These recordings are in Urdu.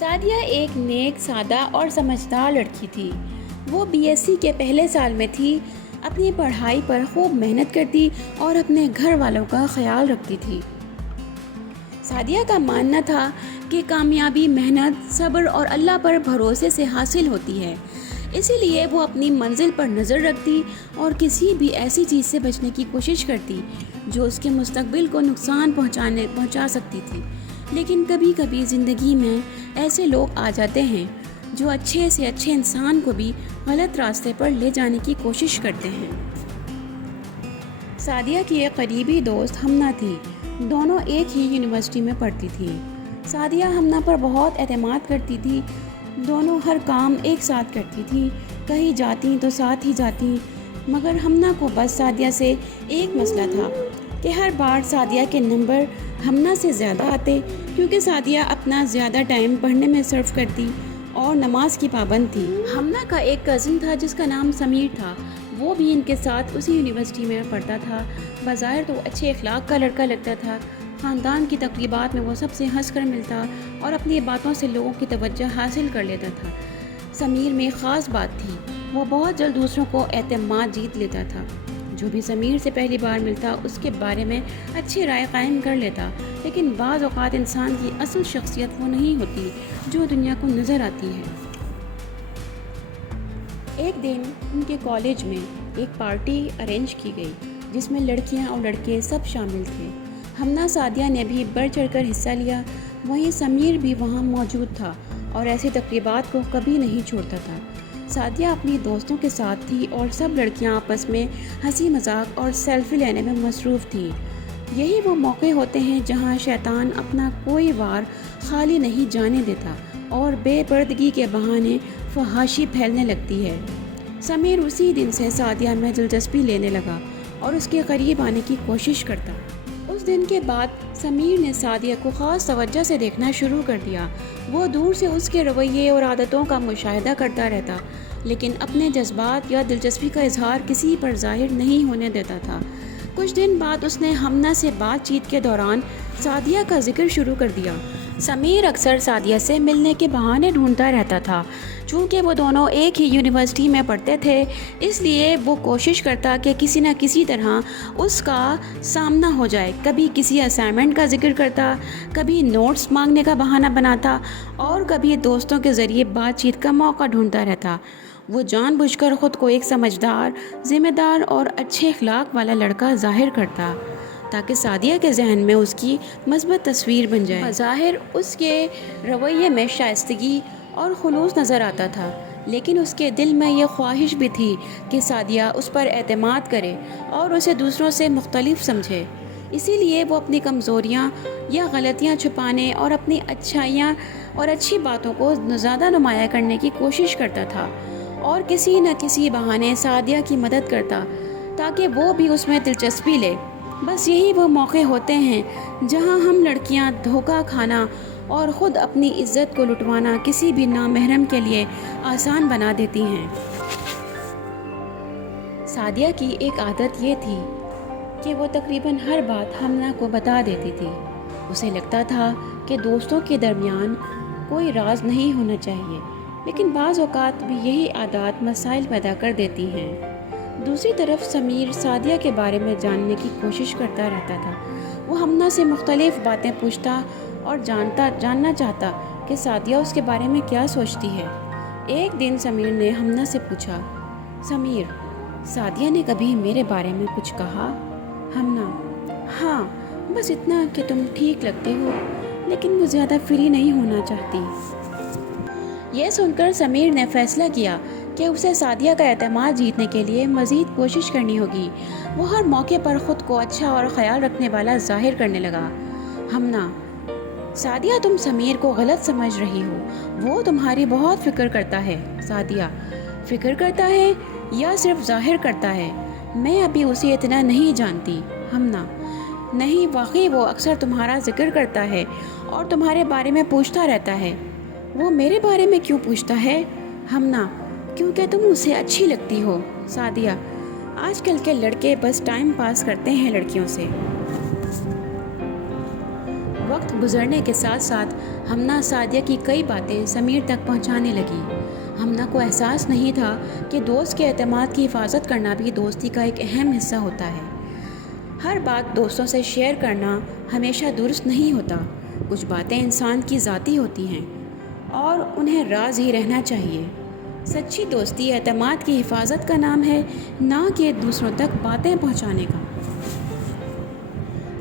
سعدیہ ایک نیک، سادہ اور سمجھدار لڑکی تھی۔ وہ BSc کے پہلے سال میں تھی، اپنی پڑھائی پر خوب محنت کرتی اور اپنے گھر والوں کا خیال رکھتی تھی۔ سعدیہ کا ماننا تھا کہ کامیابی محنت، صبر اور اللہ پر بھروسے سے حاصل ہوتی ہے، اسی لیے وہ اپنی منزل پر نظر رکھتی اور کسی بھی ایسی چیز سے بچنے کی کوشش کرتی جو اس کے مستقبل کو نقصان پہنچا سکتی تھی۔ لیکن کبھی کبھی زندگی میں ایسے لوگ آ جاتے ہیں جو اچھے سے اچھے انسان کو بھی غلط راستے پر لے جانے کی کوشش کرتے ہیں۔ سعدیہ کی ایک قریبی دوست ہمنا تھی، دونوں ایک ہی یونیورسٹی میں پڑھتی تھیں۔ سعدیہ ہمنا پر بہت اعتماد کرتی تھی، دونوں ہر کام ایک ساتھ کرتی تھی، کہیں جاتی تو ساتھ ہی جاتی۔ مگر ہمنا کو بس سعدیہ سے ایک مسئلہ تھا کہ ہر بار سعدیہ کے نمبر ہمنا سے زیادہ آتے، کیونکہ سعدیہ اپنا زیادہ ٹائم پڑھنے میں صرف کرتی اور نماز کی پابند تھی۔ ہمنا کا ایک کزن تھا جس کا نام سمیر تھا، وہ بھی ان کے ساتھ اسی یونیورسٹی میں پڑھتا تھا۔ بظاہر تو اچھے اخلاق کا لڑکا لگتا تھا، خاندان کی تقریبات میں وہ سب سے ہنس کر ملتا اور اپنی باتوں سے لوگوں کی توجہ حاصل کر لیتا تھا۔ سمیر میں خاص بات تھی، وہ بہت جلد دوسروں کو اعتماد جیت لیتا تھا۔ جو بھی سمیر سے پہلی بار ملتا اس کے بارے میں اچھی رائے قائم کر لیتا، لیکن بعض اوقات انسان کی اصل شخصیت وہ نہیں ہوتی جو دنیا کو نظر آتی ہے۔ ایک دن ان کے کالج میں ایک پارٹی ارینج کی گئی جس میں لڑکیاں اور لڑکے سب شامل تھے۔ ہمنا سعدیہ نے بھی بڑھ چڑھ کر حصہ لیا، وہیں سمیر بھی وہاں موجود تھا اور ایسی تقریبات کو کبھی نہیں چھوڑتا تھا۔ سعدیہ اپنی دوستوں کے ساتھ تھی اور سب لڑکیاں آپس میں ہنسی مذاق اور سیلفی لینے میں مصروف تھیں۔ یہی وہ موقع ہوتے ہیں جہاں شیطان اپنا کوئی وار خالی نہیں جانے دیتا اور بے پردگی کے بہانے فحاشی پھیلنے لگتی ہے۔ سمیر اسی دن سے سعدیہ میں دلچسپی لینے لگا اور اس کے قریب آنے کی کوشش کرتا۔ اس دن کے بعد سمیر نے سعدیہ کو خاص توجہ سے دیکھنا شروع کر دیا۔ وہ دور سے اس کے رویے اور عادتوں کا مشاہدہ کرتا رہتا، لیکن اپنے جذبات یا دلچسپی کا اظہار کسی پر ظاہر نہیں ہونے دیتا تھا۔ کچھ دن بعد اس نے ہمنا سے بات چیت کے دوران سعدیہ کا ذکر شروع کر دیا۔ سمیر اکثر سعدیہ سے ملنے کے بہانے ڈھونڈتا رہتا تھا۔ چونکہ وہ دونوں ایک ہی یونیورسٹی میں پڑھتے تھے، اس لیے وہ کوشش کرتا کہ کسی نہ کسی طرح اس کا سامنا ہو جائے۔ کبھی کسی اسائنمنٹ کا ذکر کرتا، کبھی نوٹس مانگنے کا بہانہ بناتا اور کبھی دوستوں کے ذریعے بات چیت کا موقع ڈھونڈتا رہتا۔ وہ جان بوجھ کر خود کو ایک سمجھدار، ذمہ دار اور اچھے اخلاق والا لڑکا ظاہر کرتا تاکہ سعدیہ کے ذہن میں اس کی مثبت تصویر بن جائے۔ بظاہر اس کے رویے میں شائستگی اور خلوص نظر آتا تھا، لیکن اس کے دل میں یہ خواہش بھی تھی کہ سعدیہ اس پر اعتماد کرے اور اسے دوسروں سے مختلف سمجھے۔ اسی لیے وہ اپنی کمزوریاں یا غلطیاں چھپانے اور اپنی اچھائیاں اور اچھی باتوں کو زیادہ نمایاں کرنے کی کوشش کرتا تھا اور کسی نہ کسی بہانے سعدیہ کی مدد کرتا تاکہ وہ بھی اس میں دلچسپی لے۔ بس یہی وہ موقع ہوتے ہیں جہاں ہم لڑکیاں دھوکہ کھانا اور خود اپنی عزت کو لٹوانا کسی بھی نامحرم کے لیے آسان بنا دیتی ہیں۔ سعدیہ کی ایک عادت یہ تھی کہ وہ تقریباً ہر بات ہمنا کو بتا دیتی تھی۔ اسے لگتا تھا کہ دوستوں کے درمیان کوئی راز نہیں ہونا چاہیے، لیکن بعض اوقات بھی یہی عادات مسائل پیدا کر دیتی ہیں۔ دوسری طرف سمیر سعدیہ کے بارے میں جاننے کی کوشش کرتا رہتا تھا۔ وہ ہمنا سے مختلف باتیں پوچھتا اور جاننا چاہتا کہ سعدیہ اس کے بارے میں کیا سوچتی ہے۔ ایک دن سمیر نے ہمنا سے پوچھا، سمیر، سعدیہ نے کبھی میرے بارے میں کچھ کہا؟ ہمنا: ہاں، بس اتنا کہ تم ٹھیک لگتے ہو، لیکن وہ زیادہ فری نہیں ہونا چاہتی۔ یہ سن کر سمیر نے فیصلہ کیا کہ اسے سعدیہ کا اعتماد جیتنے کے لیے مزید کوشش کرنی ہوگی۔ وہ ہر موقع پر خود کو اچھا اور خیال رکھنے والا ظاہر کرنے لگا۔ ہمنا: سعدیہ، تم سمیر کو غلط سمجھ رہی ہو، وہ تمہاری بہت فکر کرتا ہے۔ سعدیہ: فکر کرتا ہے یا صرف ظاہر کرتا ہے؟ میں ابھی اسے اتنا نہیں جانتی۔ ہمنا: نہیں، واقعی وہ اکثر تمہارا ذکر کرتا ہے اور تمہارے بارے میں پوچھتا رہتا ہے۔ وہ میرے بارے میں کیوں پوچھتا ہے؟ ہمنا: کیونکہ تم اسے اچھی لگتی ہو۔ سعدیہ: آج کل کے لڑکے بس ٹائم پاس کرتے ہیں لڑکیوں سے۔ وقت گزرنے کے ساتھ ساتھ ہمنا سعدیہ کی کئی باتیں سمیر تک پہنچانے لگی۔ ہمنا کو احساس نہیں تھا کہ دوست کے اعتماد کی حفاظت کرنا بھی دوستی کا ایک اہم حصہ ہوتا ہے۔ ہر بات دوستوں سے شیئر کرنا ہمیشہ درست نہیں ہوتا۔ کچھ باتیں انسان کی ذاتی ہوتی ہیں اور انہیں راز ہی رہنا چاہیے۔ سچی دوستی اعتماد کی حفاظت کا نام ہے، نہ کہ دوسروں تک باتیں پہنچانے کا۔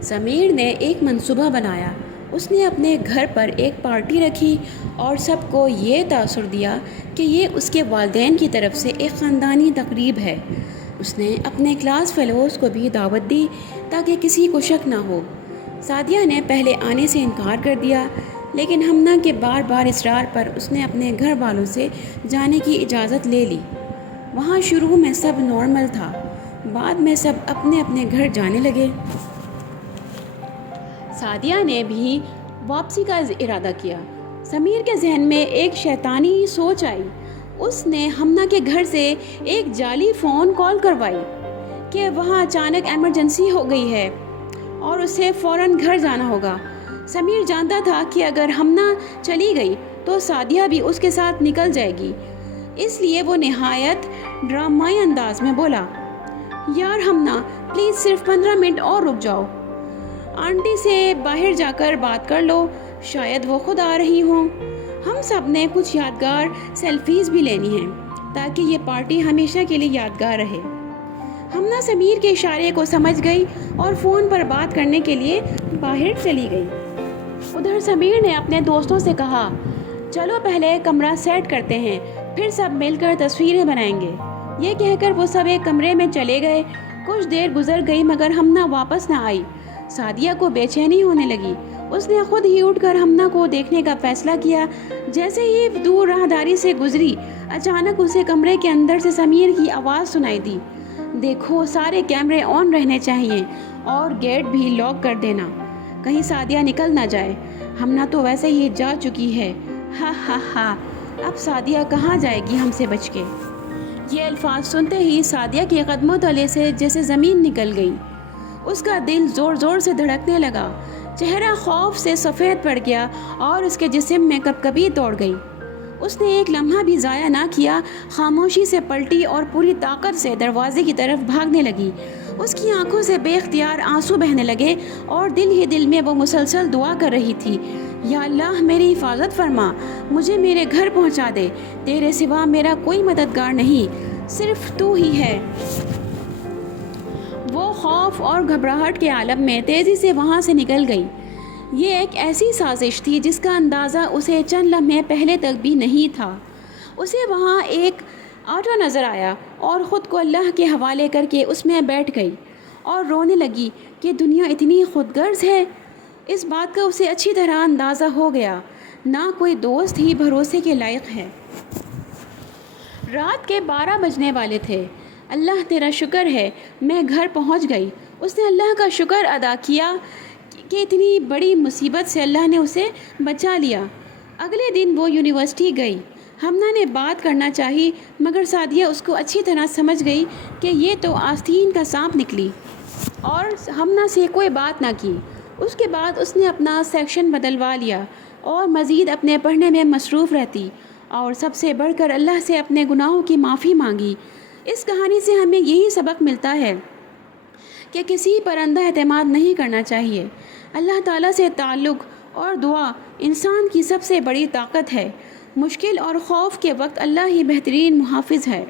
سمیر نے ایک منصوبہ بنایا۔ اس نے اپنے گھر پر ایک پارٹی رکھی اور سب کو یہ تاثر دیا کہ یہ اس کے والدین کی طرف سے ایک خاندانی تقریب ہے۔ اس نے اپنے کلاس فیلوز کو بھی دعوت دی تاکہ کسی کو شک نہ ہو۔ سعدیہ نے پہلے آنے سے انکار کر دیا، لیکن ہمنا کے بار بار اصرار پر اس نے اپنے گھر والوں سے جانے کی اجازت لے لی۔ وہاں شروع میں سب نارمل تھا، بعد میں سب اپنے اپنے گھر جانے لگے۔ سعدیہ نے بھی واپسی کا ارادہ کیا۔ سمیر کے ذہن میں ایک شیطانی سوچ آئی۔ اس نے ہمنا کے گھر سے ایک جعلی فون کال کروائی کہ وہاں اچانک ایمرجنسی ہو گئی ہے اور اسے فوراً گھر جانا ہوگا۔ سمیر جانتا تھا کہ اگر ہمنا چلی گئی تو سعدیہ بھی اس کے ساتھ نکل جائے گی، اس لیے وہ نہایت ڈرامائی انداز میں بولا، یار ہمنا پلیز صرف 15 منٹ اور رک جاؤ، آنٹی سے باہر جا کر بات کر لو، شاید وہ خود آ رہی ہوں۔ ہم سب نے کچھ یادگار سیلفیز بھی لینی ہیں تاکہ یہ پارٹی ہمیشہ کے لیے یادگار رہے۔ ہمنا سمیر کے اشارے کو سمجھ گئی اور فون پر بات کرنے کے لیے باہر چلی گئی۔ ادھر سمیر نے اپنے دوستوں سے کہا، چلو پہلے کمرہ سیٹ کرتے ہیں، پھر سب مل کر تصویریں بنائیں گے۔ یہ کہہ کر وہ سب ایک کمرے میں چلے گئے۔ کچھ دیر گزر گئی مگر ہمنا واپس نہ آئی۔ سعدیہ کو بے چینی ہونے لگی۔ اس نے خود ہی اٹھ کر ہمنا کو دیکھنے کا فیصلہ کیا۔ جیسے ہی دور راہداری سے گزری، اچانک اسے کمرے کے اندر سے سمیر کی آواز سنائی دی، دیکھو سارے کیمرے آن رہنے چاہیے اور گیٹ بھی لاک کر دینا، کہیں سعدیہ نکل نہ جائے، ہمنا تو ویسے ہی جا چکی ہے، ہا ہا ہا، اب سعدیہ کہاں جائے گی ہم سے بچ کے۔ یہ الفاظ سنتے ہی سعدیہ کے قدموں تلے سے جیسے زمین نکل گئی۔ اس کا دل زور زور سے دھڑکنے لگا، چہرہ خوف سے سفید پڑ گیا اور اس کے جسم میں کپکپی دوڑ گئی۔ اس نے ایک لمحہ بھی ضائع نہ کیا، خاموشی سے پلٹی اور پوری طاقت سے دروازے کی طرف بھاگنے لگی۔ اس کی آنکھوں سے بے اختیار آنسو بہنے لگے اور دل ہی دل میں وہ مسلسل دعا کر رہی تھی، یا اللہ میری حفاظت فرما، مجھے میرے گھر پہنچا دے، تیرے سوا میرا کوئی مددگار نہیں، صرف تو ہی ہے۔ وہ خوف اور گھبراہٹ کے عالم میں تیزی سے وہاں سے نکل گئی۔ یہ ایک ایسی سازش تھی جس کا اندازہ اسے چند لمحے پہلے تک بھی نہیں تھا۔ اسے وہاں ایک آٹو نظر آیا اور خود کو اللہ کے حوالے کر کے اس میں بیٹھ گئی اور رونے لگی کہ دنیا اتنی خود غرض ہے۔ اس بات کا اسے اچھی طرح اندازہ ہو گیا، نہ کوئی دوست ہی بھروسے کے لائق ہے۔ رات کے 12 بجنے والے تھے۔ اللہ تیرا شکر ہے میں گھر پہنچ گئی۔ اس نے اللہ کا شکر ادا کیا کہ اتنی بڑی مصیبت سے اللہ نے اسے بچا لیا۔ اگلے دن وہ یونیورسٹی گئی۔ ہمنا نے بات کرنا چاہی مگر سعدیہ اس کو اچھی طرح سمجھ گئی کہ یہ تو آستین کا سانپ نکلی اور ہمنا سے کوئی بات نہ کی۔ اس کے بعد اس نے اپنا سیکشن بدلوا لیا اور مزید اپنے پڑھنے میں مصروف رہتی اور سب سے بڑھ کر اللہ سے اپنے گناہوں کی معافی مانگی۔ اس کہانی سے ہمیں یہی سبق ملتا ہے کہ کسی پر اندھا اعتماد نہیں کرنا چاہیے۔ اللہ تعالیٰ سے تعلق اور دعا انسان کی سب سے بڑی طاقت ہے۔ مشکل اور خوف کے وقت اللہ ہی بہترین محافظ ہے۔